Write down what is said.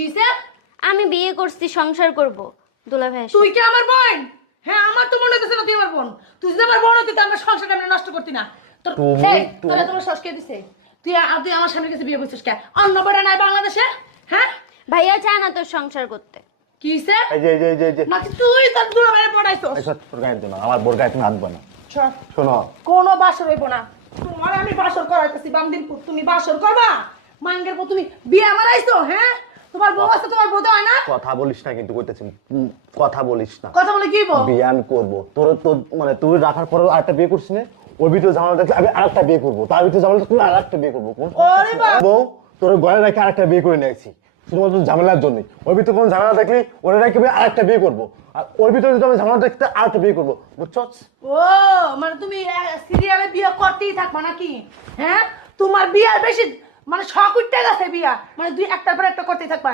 কিসে? আমি বিয়ে করছি, সংসার করব দুলা ভাই। তুই কি আমার বোন? হ্যাঁ, আমার তো মনে হচ্ছে না তুই আমার বোন। তুই যদি আমার বোন হতি তো আমার সংসারটা আমি নষ্ট করতি না। তোর এই তোরা তোমার শাশুড়ি দিছে। তুই তুই আমার সামনে কাছে বিয়ে করছিস কে? অন্য বড় নাই বাংলাদেশে? হ্যাঁ? ভাইয়া চায় না তোর সংসার করতে। কিসে? এই যে নাকি তুই তোর দুলা ভাইয়ের পড়াইছস? এই সব তোর গায়ে দিও না, আমার বোর গায়ে তুমি হাত বানা। চল। শোনো, কোনো বাসর হইব না। তোমার আমি বাসর করাইতেছি বামদিন পুত, তুমি বাসর করবা? মাঙ্গের পর তুমি বিয়ে আমার আইছো, হ্যাঁ? তোমার বউ আছে, তোমার বউ তো হয় না? কথা বলিস না কিন্তু কইতেছি, কথা বলিস না। কথা বলে কি বল? বিয়ান করব তোর তো, মানে তুই রাখার পরে আরেকটা বিয়ে করছিস না, ওই ভিতরে ঝামেলা দেখলে আমি আরেকটা বিয়ে করবো, তার ভিতরে ঝামেলা তুই আরেকটা বিয়ে করবো। কোন ওরে বাবা! বউ তোর গলায় রেখে আরেকটা বিয়ে করে নিয়েছি শুধুমাত্র ঝামেলার জন্য। ওই ভিতরে কোনো ঝামেলা দেখলি ওরা রেখে আমি আরেকটা বিয়ে করবো, আর ওর ভিতরে যদি আমি ঝামেলা দেখতে আরেকটা বিয়ে করবো, বুঝছস? ও মানে তুমি সিরিয়ালে বিয়ে করতেই থাকবা নাকি? হ্যাঁ, তোমার বিয়ার বেশি মানে শখ উঠতে গেছে বিয়া, মানে দুই একটার পর একটা করতেই থাকবা।